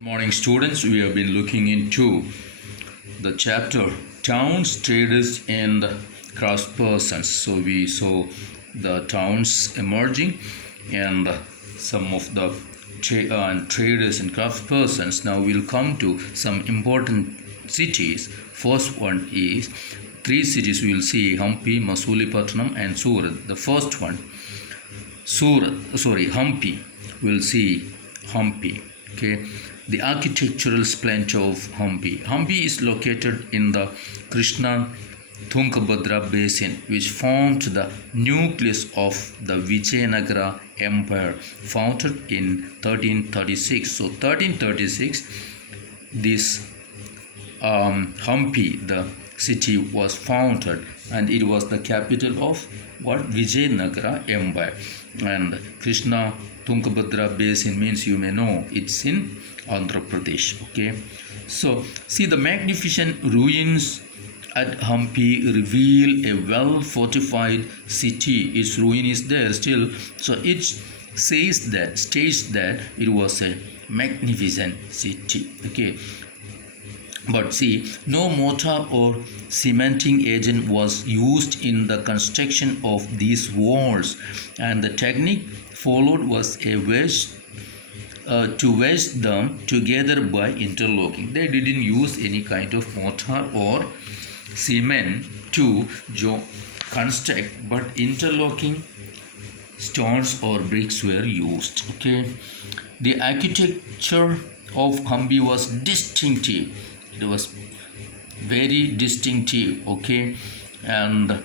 Morning students, we have been looking into the chapter towns, traders and craftspersons. So we saw the towns emerging and some of the traders and craftspersons. Now we'll come to some important cities. First one is three cities we will see: Hampi, Masulipatanam and Surat. The first one, Hampi. We'll see Hampi. Okay, the architectural splendor of Hampi. Hampi is located in the Krishna Tungabhadra basin, which formed the nucleus of the Vijayanagara Empire, founded in 1336. So 1336, this Hampi, the city, was founded, and it was the capital of what? Vijayanagara Empire. And Krishna Tungabhadra basin means, you may know, it's in Andhra Pradesh. Okay, so see, the magnificent ruins at Hampi reveal a well fortified city. Its ruin is there still, so it states that it was a magnificent city. Okay, but see, no mortar or cementing agent was used in the construction of these walls, and the technique followed was a wedge to wedge them together by interlocking. They didn't use any kind of mortar or cement to construct, but interlocking stones or bricks were used. Okay, the architecture of Hampi was distinctive. It was very distinctive. Okay, and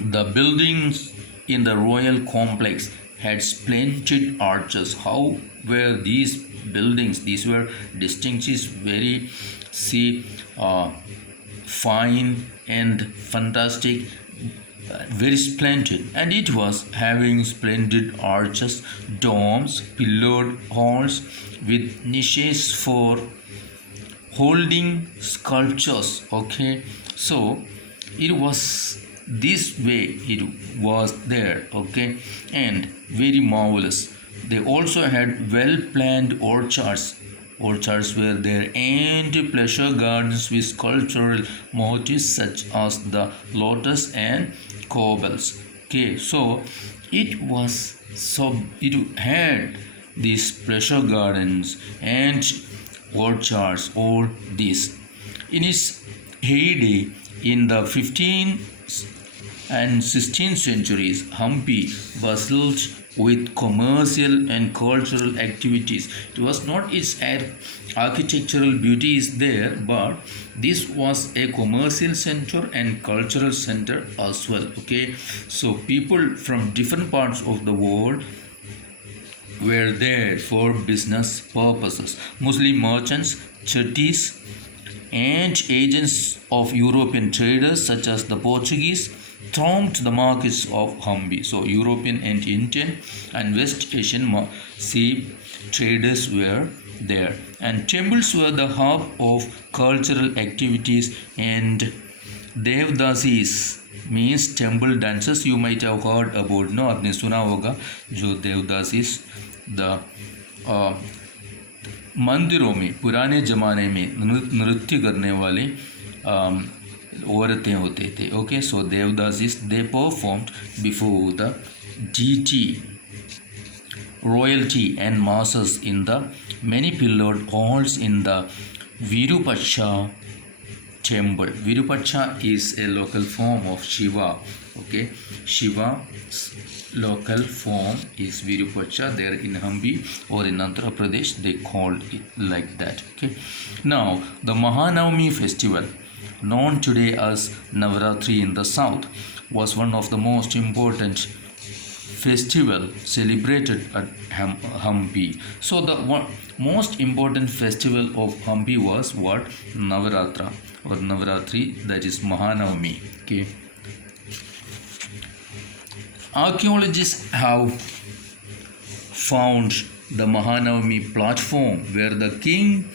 the buildings in the royal complex had splendid arches. How were these buildings? These were distinctive, very fine and fantastic, very splendid, and it was having splendid arches, domes, pillared halls with niches for holding sculptures. Okay, so it was this way it was there. Okay, and very marvelous. They also had well planned orchards were there, and pleasure gardens with sculptural motifs such as the lotus and cobbles. Okay, so it had these pleasure gardens and orchards, all this. In its heyday in the 15th and 16th centuries, Hampi bustled with commercial and cultural activities. It was not its architectural beauty is there, but this was a commercial center and cultural center as well. Okay, so people from different parts of the world were there for business purposes. Muslim merchants, chettis, and agents of European traders such as the Portuguese thronged the markets of Hampi. So European and Indian and West Asian sea traders were there, and temples were the hub of cultural activities, and Devdasis means temple dances. You might have heard about, no, आपने सुना होगा जो देवदासीस the मंदिरों में पुराने ज़माने में नृत्य करने वाले औरतें होते थे. Okay, so Devdasis, they performed before the deity, royalty and masses in the many pillared halls in the Virupaksha temple. Virupaksha is a local form of Shiva. Okay, Shiva's local form is Virupaksha. There in Hampi or in Andhra Pradesh, they called it like that. Okay, now the Mahanavami festival, known today as Navaratri in the south, was one of the most important festival celebrated at Hampi. So the most important festival of Hampi was what? Navaratra or Navaratri, that is Mahanavami. Okay, archaeologists have found the Mahanavami platform where the king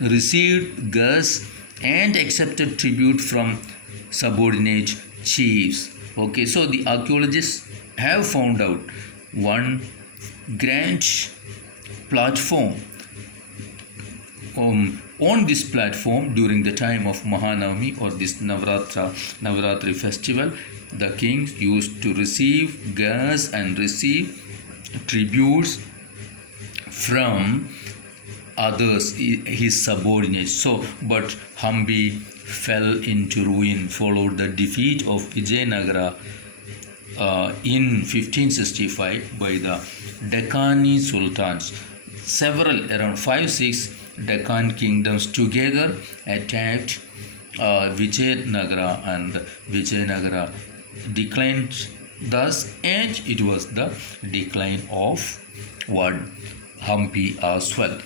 received guests and accepted tribute from subordinate chiefs. Okay, so the archaeologists have found out one grand platform on this platform during the time of Mahanavami or this Navaratri festival, the kings used to receive gas and receive tributes from others, his subordinates. So, but Hampi fell into ruin, followed the defeat of Vijayanagara in 1565 by the Deccani Sultans. Several, around 5-6 Deccan kingdoms together attacked Vijayanagara, and Vijayanagara declined thus, and it was the decline of what? Hampi as well.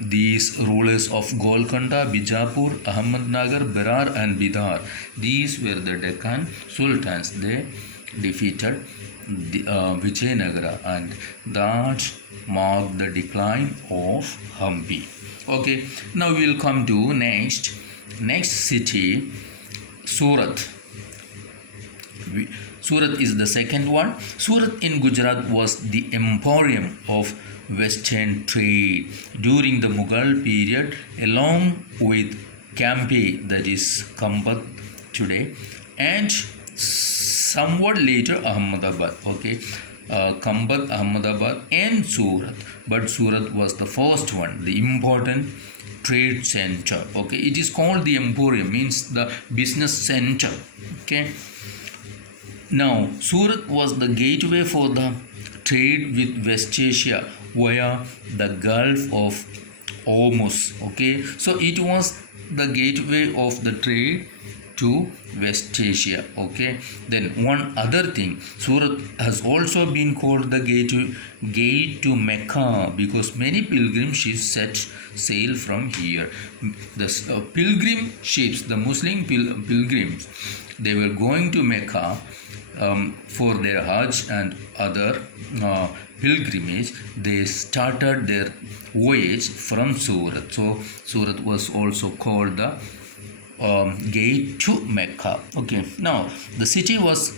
These rulers of Golconda, Bijapur, Ahmednagar, Berar and Bidar, these were the Deccan Sultans. They defeated Vijayanagara, and that marked the decline of Hampi. Okay, now we will come to next city, Surat. Surat is the second one. Surat in Gujarat was the emporium of Western trade during the Mughal period, along with Campi, that is Kambat today, and somewhat later Ahmedabad. Okay, Kambat, Ahmedabad and Surat, but Surat was the first one, the important trade center. Okay, it is called the emporium, means the business center. Okay, now Surat was the gateway for the trade with West Asia via the Gulf of Hormuz. Okay, so it was the gateway of the trade to West Asia. Okay, then one other thing, Surat has also been called the gate to Mecca, because many pilgrim ships set sail from here. The pilgrim ships, the Muslim pilgrims, they were going to Mecca for their Hajj and other pilgrimage. They started their voyage from Surat. So Surat was also called the gate to Mecca. Okay, now the city was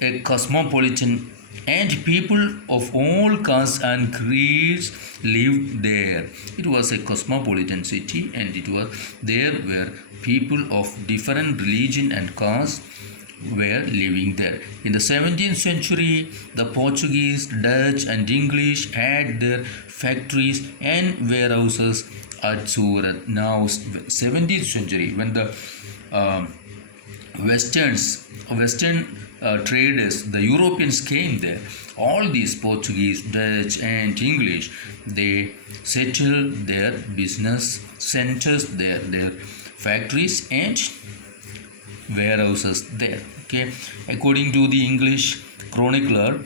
a cosmopolitan, and people of all castes and creeds lived there. It was a cosmopolitan city, and it was there were people of different religion and caste were living there. In the 17th century, the Portuguese, Dutch and English had their factories and warehouses at Surat. Now 17th century, when the Western traders, the Europeans came there, all these Portuguese, Dutch and English, they settled their business centers there, their factories and warehouses there. Okay, according to the English chronicler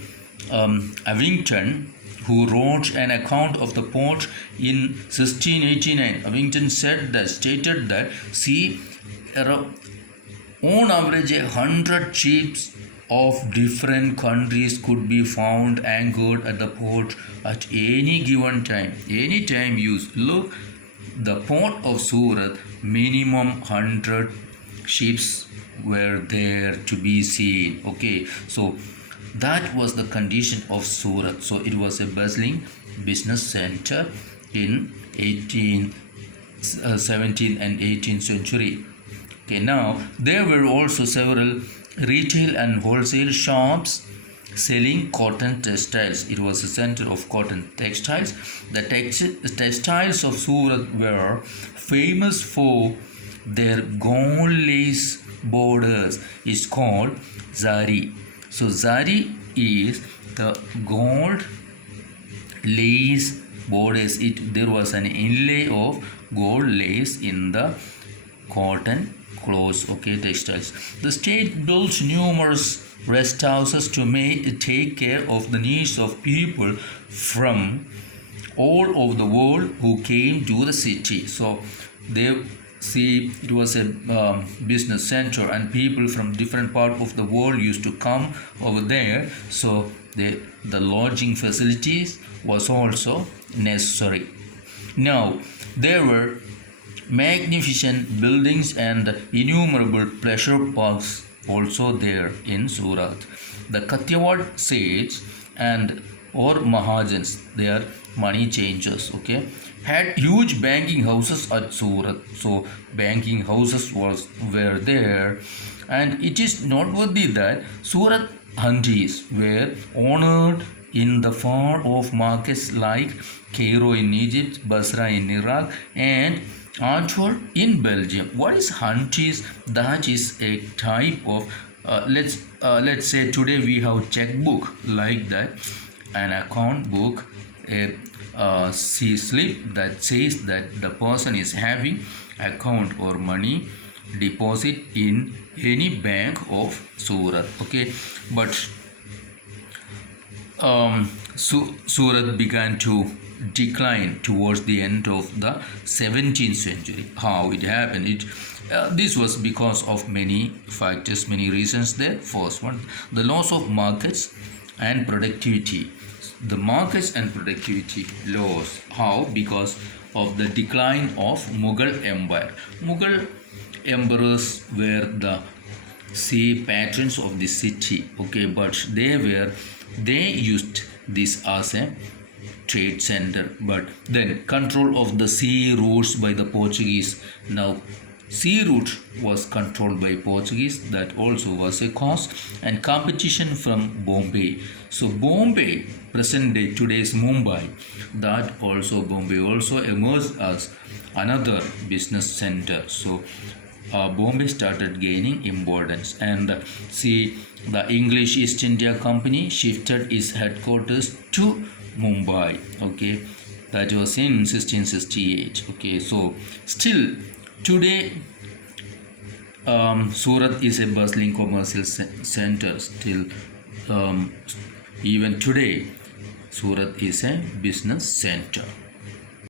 Avington, who wrote an account of the port in 1689, Avington stated that, see, on average 100 ships of different countries could be found anchored at the port at any given time. Any time you look, the port of Surat, minimum 100 ships were there to be seen. Okay, so that was the condition of Surat. So it was a bustling business center in 17th and 18th century. Okay, now there were also several retail and wholesale shops selling cotton textiles. It was a center of cotton textiles. The textiles of Surat were famous for their gold lace borders. It's called zari. So zari is the gold lace borders. There was an inlay of gold lace in the cotton clothes. Okay, textiles. The state built numerous rest houses to take care of the needs of people from all over the world who came to the city. So they see, it was a business center, and people from different parts of the world used to come over there. So the lodging facilities was also necessary. Now there were magnificent buildings and innumerable pleasure parks also there in Surat. The Kathiawad sages and or Mahajans, they are money changers, okay, had huge banking houses at Surat. So banking houses were there, and it is noteworthy that Surat Handis were honored in the far off markets like Cairo in Egypt, Basra in Iraq, and Antwerp in Belgium. What is Handis? That is a type of let's say today we have checkbook like that, an account book, a C slip that says that the person is having account or money deposit in any bank of Surat. Okay, but Surat began to decline towards the end of the 17th century. How it happened? This was because of many factors, many reasons there. First one, the loss of markets and productivity. The markets and productivity loss. How? Because of the decline of Mughal Empire. Mughal emperors were the patrons of the city, okay, but they used this as a trade center. But then control of the sea routes by the Portuguese. Now sea route was controlled by Portuguese. That also was a cause. And competition from Bombay. So Bombay, present day today's Mumbai, that also Bombay also emerged as another business center. So Bombay started gaining importance, and see, the English East India Company shifted its headquarters to Mumbai. Okay, that was in 1668. Okay, so still today, Surat is a bustling commercial center. Still, even today, Surat is a business center.